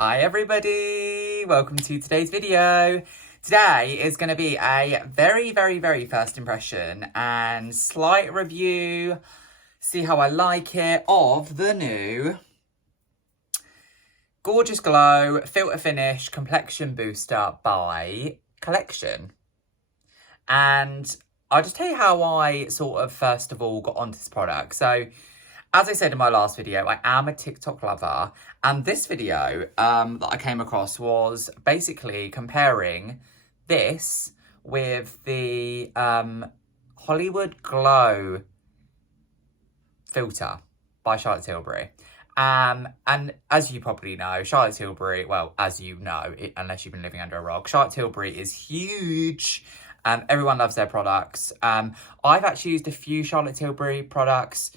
Hi everybody, welcome to today's video. Today is going to be a very first impression and slight review, see how I like it, of the new Gorgeous Glow Filter Finish Complexion Booster by Collection. And I'll just tell you how I sort of first of all got onto this product. So as I said in my last video, I am a TikTok lover, and this video that I came across was basically comparing this with the Hollywood Glow filter by Charlotte Tilbury. And as you probably know, Charlotte Tilbury, well, as you know, unless you've been living under a rock, Charlotte Tilbury is huge. Everyone loves their products. I've actually used a few Charlotte Tilbury products.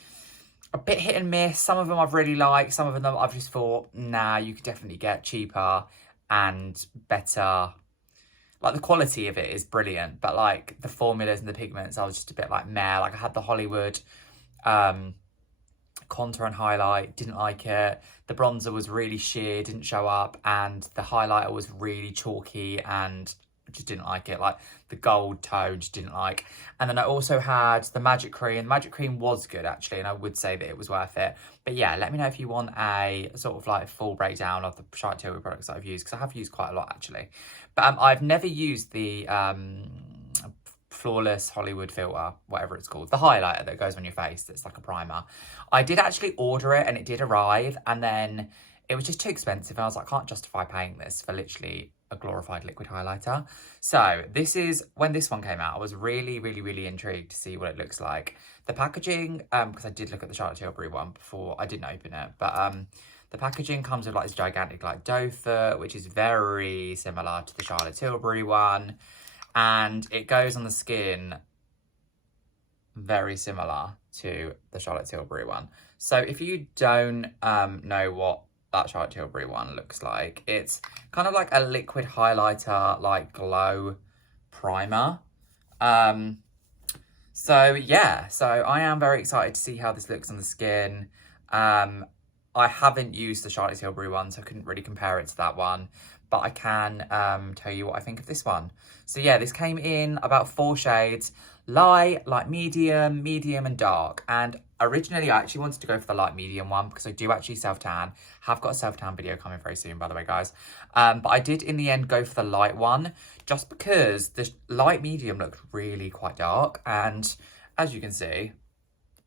A bit hit and miss. Some of them I've really liked. Some of them I've just thought, nah, you could definitely get cheaper and better. Like, the quality of it is brilliant, but like the formulas and the pigments, I was just a bit like meh. Like, I had the Hollywood contour and highlight, didn't like it. The bronzer was really sheer, didn't show up, and the highlighter was really chalky and just didn't like it. Like, the gold tone just didn't like. And then I also had the Magic Cream. Magic Cream was good actually, and I would say that it was worth it. But yeah, let me know if you want a sort of like full breakdown of the Charlotte Tilbury products that I've used, because I have used quite a lot actually. But I've never used the Flawless Hollywood filter, whatever it's called, the highlighter that goes on your face that's like a primer. I did actually order it and it did arrive, and then it was just too expensive, and I was like, I can't justify paying this for literally a glorified liquid highlighter. So this is, when this one came out, I was really intrigued to see what it looks like. The packaging, because I did look at the Charlotte Tilbury one before, I didn't open it, but the packaging comes with like this gigantic like doe foot, which is very similar to the Charlotte Tilbury one, and it goes on the skin very similar to the Charlotte Tilbury one. So if you don't know what that Charlotte Tilbury one looks like, it's kind of like a liquid highlighter, like glow primer. So yeah, so I am very excited to see how this looks on the skin. I haven't used the Charlotte Tilbury one, so I couldn't really compare it to that one, but I can tell you what I think of this one. So yeah, this came in about 4 shades: light, light medium, medium and dark. And originally I actually wanted to go for the light medium one because I do actually self-tan. Have got a self-tan video coming very soon, by the way, guys. But I did in the end go for the light one, just because the light medium looked really quite dark. And as you can see,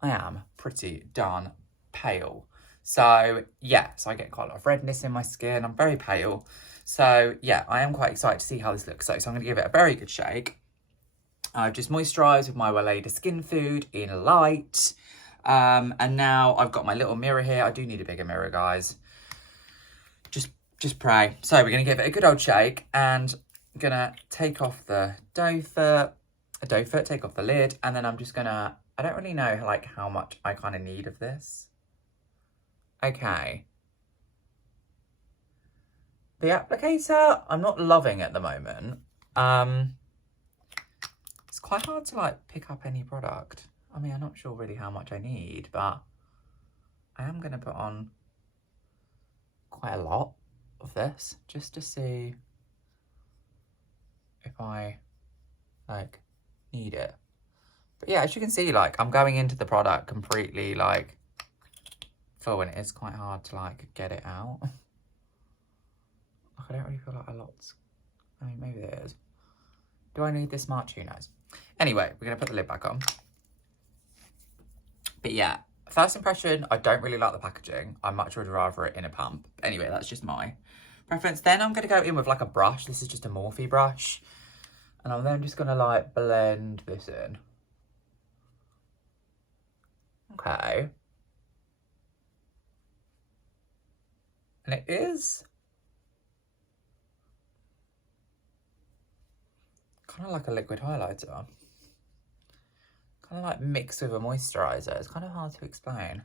I am pretty darn pale. So yeah, so I get quite a lot of redness in my skin. I'm very pale. So yeah, I am quite excited to see how this looks. So I'm going to give it a very good shake. I've just moisturised with my Weleda Skin Food in light. And now I've got my little mirror here. I do need a bigger mirror, guys. Just pray. So we're going to give it a good old shake, and I'm going to take off the doe foot, take off the lid, and then I'm just going to, I don't really know like how much I kind of need of this. Okay. The applicator, I'm not loving at the moment. It's quite hard to like pick up any product. I mean, I'm not sure really how much I need, but I am going to put on quite a lot of this just to see if I like need it. But yeah, as you can see, like I'm going into the product completely like full, and it is quite hard to like get it out. I don't really feel like a lot's, I mean, maybe it is. Do I need this much? Who knows? Anyway, we're going to put the lid back on. But yeah, first impression, I don't really like the packaging. I much would rather it in a pump. Anyway, that's just my preference. Then I'm going to go in with like a brush. This is just a Morphe brush. And I'm then just going to like blend this in. Okay. And it is kind of like a liquid highlighter. Kind of like mixed with a moisturiser. It's kind of hard to explain.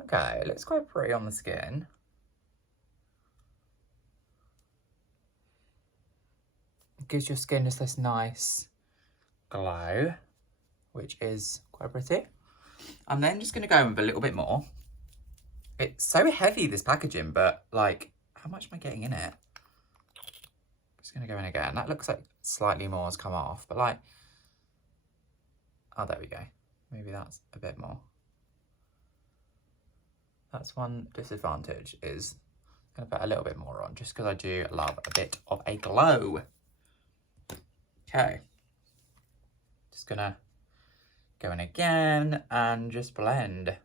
Okay, it looks quite pretty on the skin. It gives your skin just this nice glow, which is quite pretty. I'm then just going to go in with a little bit more. It's so heavy, this packaging, but like, how much am I getting in it? Just gonna go in again. That looks like slightly more has come off, but like, oh, there we go. Maybe that's a bit more. That's one disadvantage, is I'm gonna put a little bit more on just because I do love a bit of a glow. Okay. Just gonna go in again and just blend.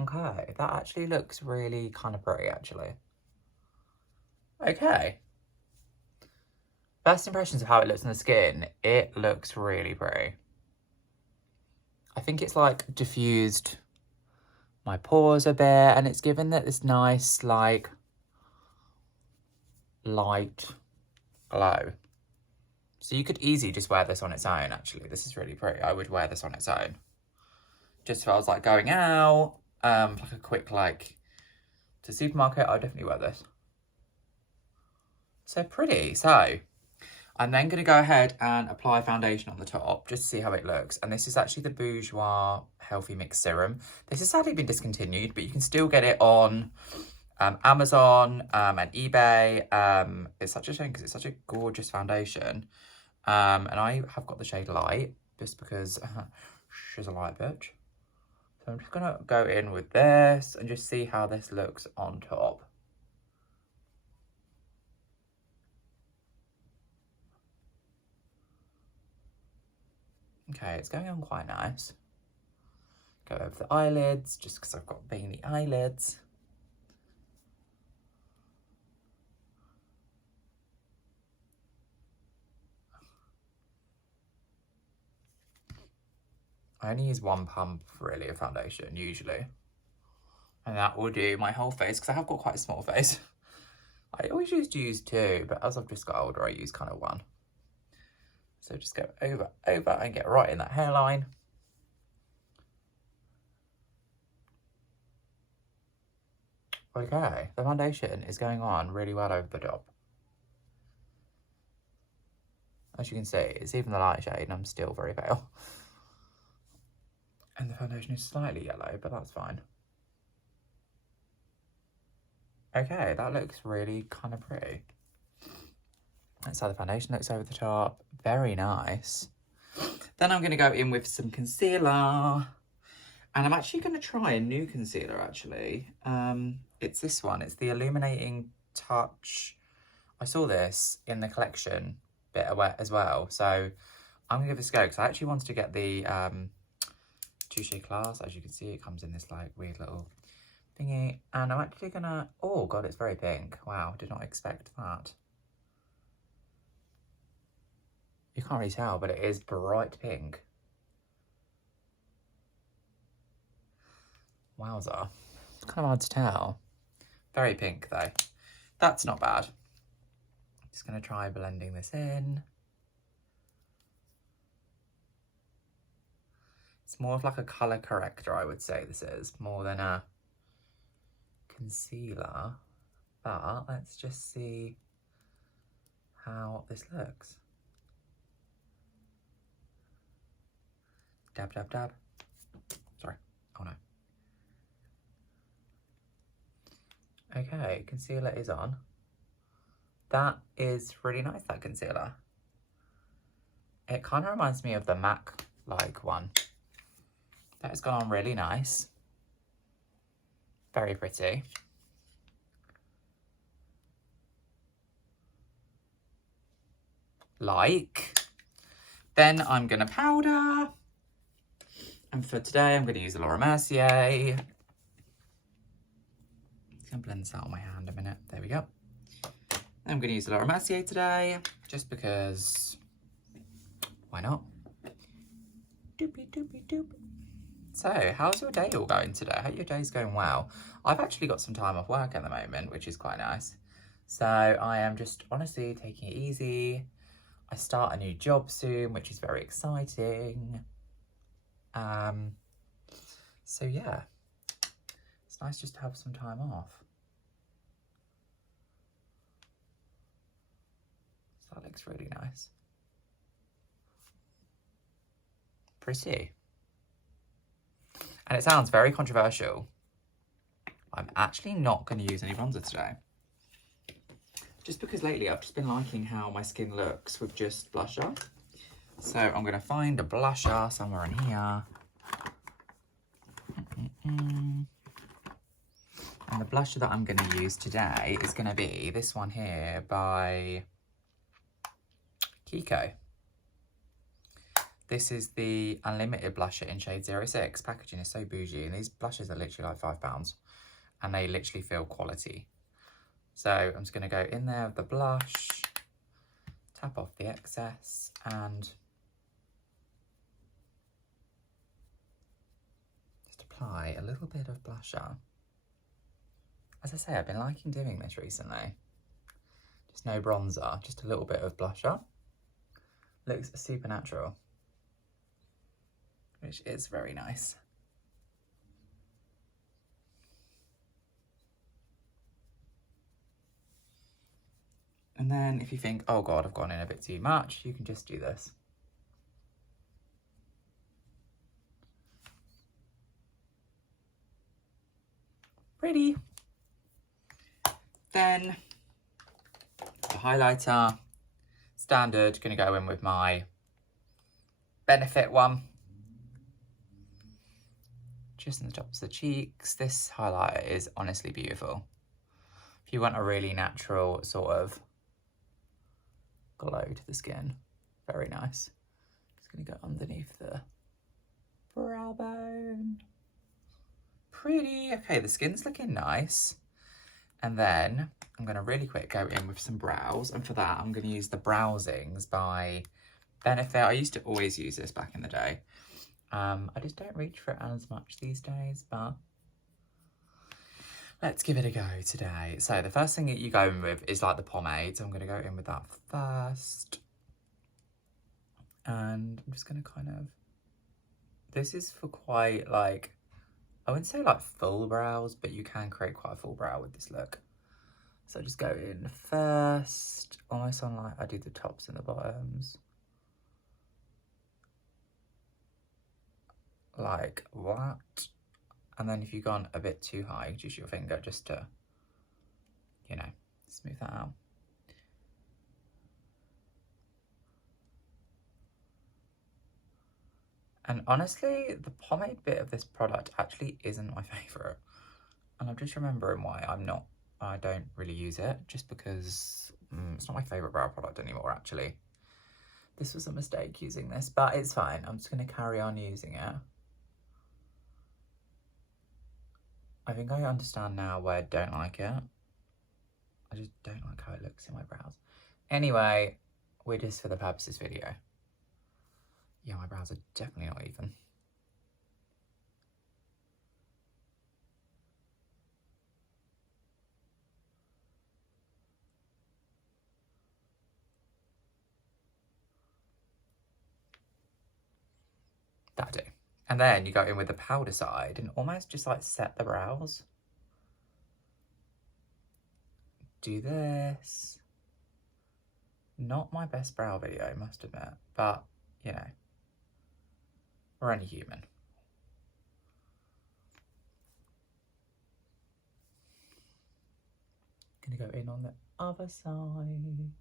Okay, that actually looks really kind of pretty, actually. Okay. First impressions of how it looks on the skin, it looks really pretty. I think it's like diffused my pores a bit, and it's given that this nice, like, light glow. So you could easily just wear this on its own, actually. This is really pretty. I would wear this on its own. Just if I was like going out, like a quick like to supermarket, I'd definitely wear this. So pretty. So I'm then going to go ahead and apply foundation on the top just to see how it looks. And this is actually the Bourjois Healthy Mix Serum. This has sadly been discontinued, but you can still get it on Amazon and eBay. It's such a shame because it's such a gorgeous foundation. And I have got the shade Light just because she's a light bitch. So I'm just going to go in with this and just see how this looks on top. Okay, it's going on quite nice. Go over the eyelids, just because I've got veiny eyelids. I only use one pump, really, of foundation, usually. And that will do my whole face, because I have got quite a small face. I always used to use two, but as I've just got older, I use kind of one. So just go over, and get right in that hairline. Okay, the foundation is going on really well over the top. As you can see, it's even the light shade and I'm still very pale. And the foundation is slightly yellow, but that's fine. Okay, that looks really kind of pretty. That's how the foundation looks over the top. Very nice. Then I'm going to go in with some concealer. And I'm actually going to try a new concealer, actually. It's this one. It's the Illuminating Touch. I saw this in the collection bit as well. So I'm going to give this a go because I actually wanted to get the Touche Class. As you can see, it comes in this like weird little thingy. And I'm actually going to... Oh, God, it's very pink. Wow, did not expect that. You can't really tell, but it is bright pink. Wowza. It's kind of hard to tell. Very pink, though. That's not bad. Just going to try blending this in. It's more of like a colour corrector, I would say this is, more than a concealer. But let's just see how this looks. Dab, dab, dab. Sorry. Oh, no. Okay, concealer is on. That is really nice, that concealer. It kind of reminds me of the MAC-like one. That has gone on really nice. Very pretty. Like. Then I'm going to powder. And for today, I'm going to use the Laura Mercier. I'm going to blend this out on my hand a minute. There we go. I'm going to use the Laura Mercier today, just because, why not? Doopy, doopy, doop. So, how's your day all going today? I hope your day's going well. I've actually got some time off work at the moment, which is quite nice. So, I am just honestly taking it easy. I start a new job soon, which is very exciting. So yeah, it's nice just to have some time off. So that looks really nice. Pretty. And it sounds very controversial. I'm actually not going to use any bronzer today. Just because lately I've just been liking how my skin looks with just blusher. So I'm going to find a blusher somewhere in here. And the blusher that I'm going to use today is going to be this one here by Kiko. This is the Unlimited blusher in shade 06. Packaging is so bougie, and these blushes are literally like £5, and they literally feel quality. So I'm just going to go in there with the blush, tap off the excess, and just apply a little bit of blusher. As I say, I've been liking doing this recently. Just no bronzer, just a little bit of blusher. Looks super natural, which is very nice. And then if you think, oh God, I've gone in a bit too much, you can just do this. Pretty. Then the highlighter, standard, gonna go in with my Benefit one. Just on the tops of the cheeks. This highlighter is honestly beautiful. If you want a really natural sort of glow to the skin, very nice. Just gonna go underneath the brow bone. Pretty. Okay, the skin's looking nice. And then I'm gonna really quick go in with some brows, and for that I'm gonna use the Browsings by Benefit. I used to always use this back in the day. I just don't reach for it as much these days, but let's give it a go today. So the first thing that you go in with is like the pomade. So I'm going to go in with that first. And I'm just going to kind of, this is for quite like, I wouldn't say like full brows, but you can create quite a full brow with this look. So just go in first, almost on like, I do the tops and the bottoms. Like that. And then if you've gone a bit too high, just your finger just to, you know, smooth that out. And honestly, the pomade bit of this product actually isn't my favourite. And I'm just remembering why I don't really use it, just because it's not my favourite brow product anymore, actually. This was a mistake using this, but it's fine. I'm just going to carry on using it. I think I understand now why I don't like it. I just don't like how it looks in my brows. Anyway, we're just for the purpose of this video. Yeah, my brows are definitely not even. That'll do. And then you go in with the powder side and almost just like set the brows. Do this. Not my best brow video, I must admit, but you know, we're only human. Gonna go in on the other side.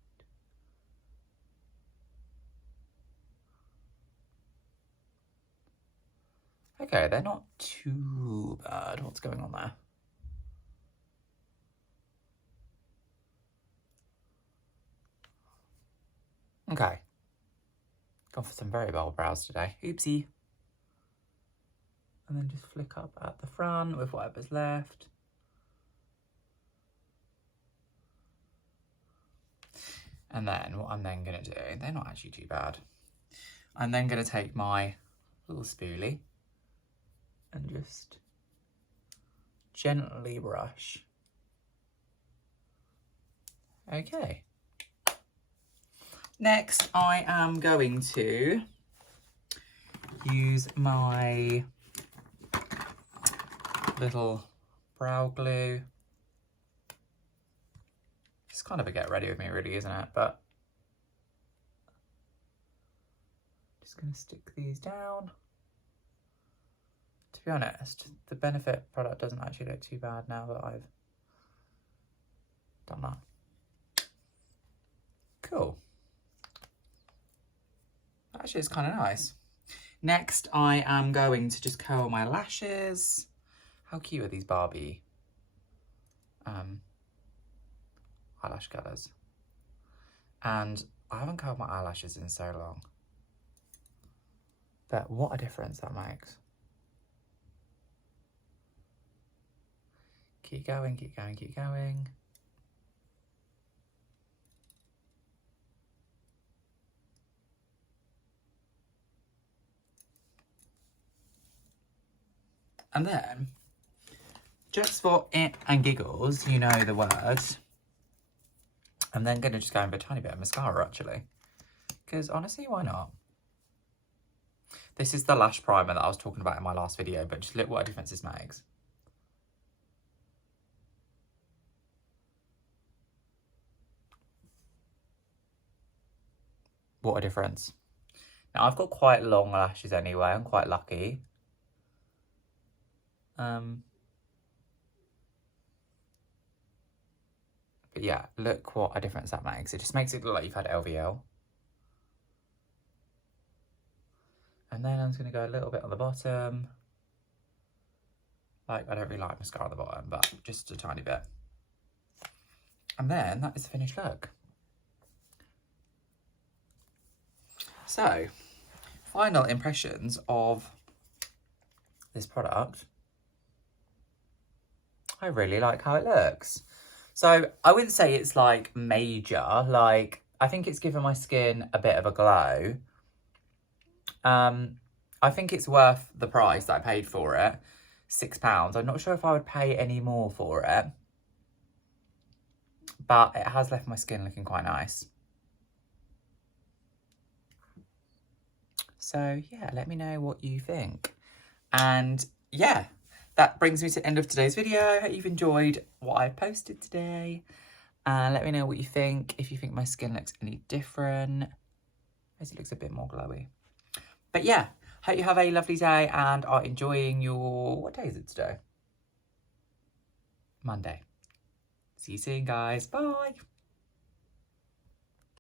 Okay, they're not too bad. What's going on there? Okay. Gone for some very bold brows today. Oopsie. And then just flick up at the front with whatever's left. And then what I'm then going to do, they're not actually too bad. I'm then going to take my little spoolie and just gently brush. Okay. Next, I am going to use my little brow glue. It's kind of a get ready with me, really, isn't it? But just going to stick these down. To be honest, the Benefit product doesn't actually look too bad now that I've done that. Cool. Actually, it's kind of nice. Next, I am going to just curl my lashes. How cute are these Barbie eyelash colours? And I haven't curled my eyelashes in so long. But what a difference that makes. Keep going, keep going, keep going. And then, just for it and giggles, you know the words, I'm then going to just go in with a tiny bit of mascara, actually. Because honestly, why not? This is the lash primer that I was talking about in my last video, but just look what a difference this makes. What a difference. Now, I've got quite long lashes anyway. I'm quite lucky. But yeah, look what a difference that makes. It just makes it look like you've had LVL. And then I'm just going to go a little bit on the bottom. Like, I don't really like mascara on the bottom, but just a tiny bit. And then that is the finished look. So, final impressions of this product. I really like how it looks. So I wouldn't say it's like major, like I think it's given my skin a bit of a glow. I think it's worth the price that I paid for it, £6. I'm not sure if I would pay any more for it, but it has left my skin looking quite nice. So yeah, let me know what you think. And yeah, that brings me to the end of today's video. I hope you've enjoyed what I posted today. And let me know what you think, if you think my skin looks any different. As it looks a bit more glowy. But yeah, hope you have a lovely day and are enjoying your... What day is it today? Monday. See you soon, guys. Bye.